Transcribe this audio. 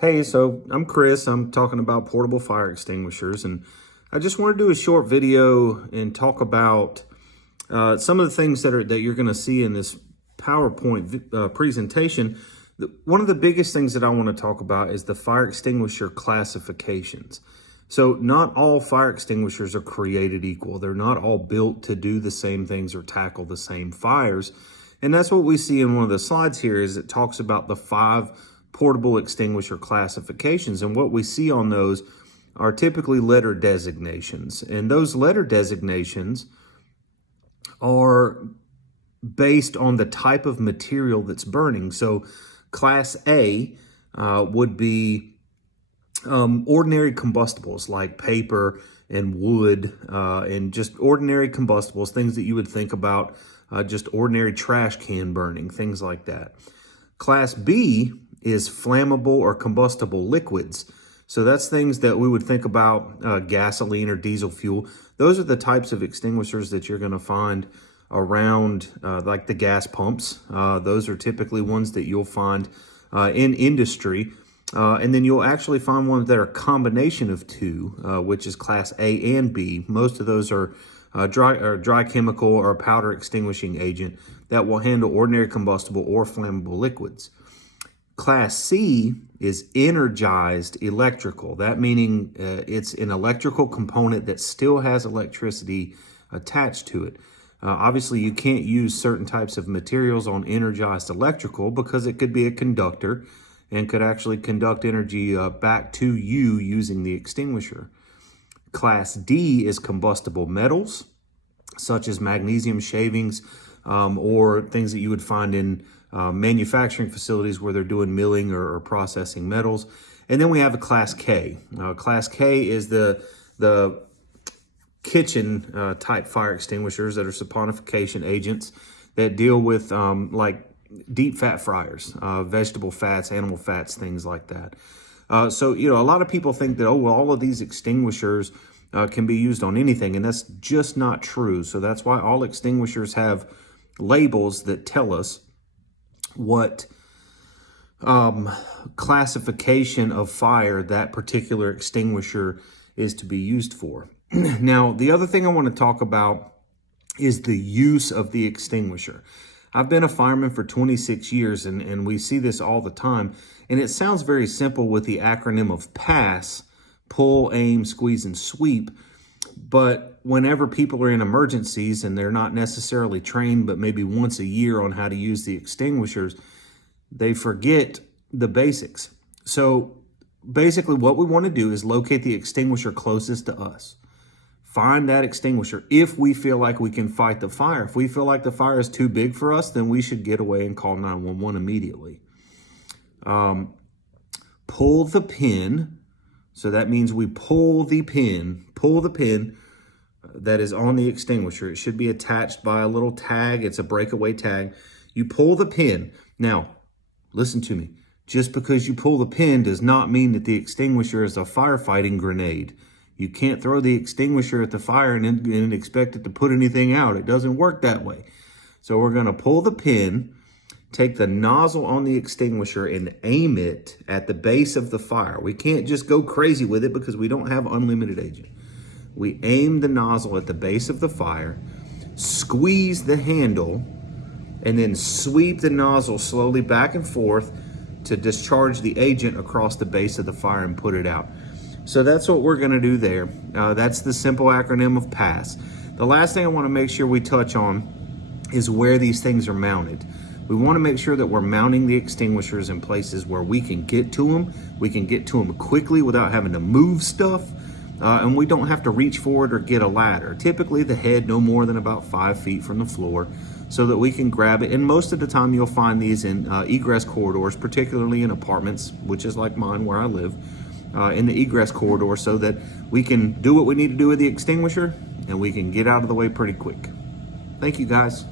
Hey, so I'm Chris. I'm talking about portable fire extinguishers, and I just want to do a short video and talk about some of the things that you're going to see in this PowerPoint presentation. One of the biggest things that I want to talk about is the fire extinguisher classifications. So not all fire extinguishers are created equal. They're not all built to do the same things or tackle the same fires. And that's what we see in one of the slides here. Is it talks about the 5 portable extinguisher classifications, and what we see on those are typically letter designations, and those letter designations are based on the type of material that's burning. So class A would be ordinary combustibles like paper and wood and just ordinary combustibles, things that you would think about just ordinary trash can burning, things like that. Class B is flammable or combustible liquids. So that's things that we would think about gasoline or diesel fuel. Those are the types of extinguishers that you're going to find around like the gas pumps. Those are typically ones that you'll find in industry. And then you'll actually find ones that are a combination of two, which is class A and B. Most of those are dry chemical or powder extinguishing agent that will handle ordinary combustible or flammable liquids. Class C is energized electrical. That meaning it's an electrical component that still has electricity attached to it. Obviously, you can't use certain types of materials on energized electrical because it could be a conductor and could actually conduct energy back to you using the extinguisher. Class D is combustible metals, such as magnesium shavings or things that you would find in manufacturing facilities where they're doing milling or processing metals. And then we have a class K. Class K is the kitchen type fire extinguishers that are saponification agents that deal with like deep fat fryers, vegetable fats, animal fats, things like that. So, you know, a lot of people think that, oh, well, all of these extinguishers can be used on anything, and that's just not true. So that's why all extinguishers have labels that tell us what classification of fire that particular extinguisher is to be used for. Now, the other thing I want to talk about is the use of the extinguisher. I've been a fireman for 26 years, and we see this all the time. And it sounds very simple with the acronym of PASS, pull, aim, squeeze, and sweep. But whenever people are in emergencies and they're not necessarily trained, but maybe once a year on how to use the extinguishers, they forget the basics. So basically what we want to do is locate the extinguisher closest to us. Find that extinguisher if we feel like we can fight the fire. If we feel like the fire is too big for us, then we should get away and call 911 immediately. Pull the pin. So that means we pull the pin that is on the extinguisher. It should be attached by a little tag. It's a breakaway tag. You pull the pin. Now, listen to me. Just because you pull the pin does not mean that the extinguisher is a firefighting grenade. You can't throw the extinguisher at the fire and expect it to put anything out. It doesn't work that way. So we're going to pull the pin, take the nozzle on the extinguisher and aim it at the base of the fire. We can't just go crazy with it because we don't have unlimited agent. We aim the nozzle at the base of the fire, squeeze the handle, and then sweep the nozzle slowly back and forth to discharge the agent across the base of the fire and put it out. So that's what we're going to do there. That's the simple acronym of PASS. The last thing I want to make sure we touch on is where these things are mounted. We want to make sure that we're mounting the extinguishers in places where we can get to them. We can get to them quickly without having to move stuff. And we don't have to reach for it or get a ladder. Typically the head no more than about 5 feet from the floor so that we can grab it. And most of the time you'll find these in egress corridors, particularly in apartments, which is like mine where I live, in the egress corridor, so that we can do what we need to do with the extinguisher and we can get out of the way pretty quick. Thank you, guys.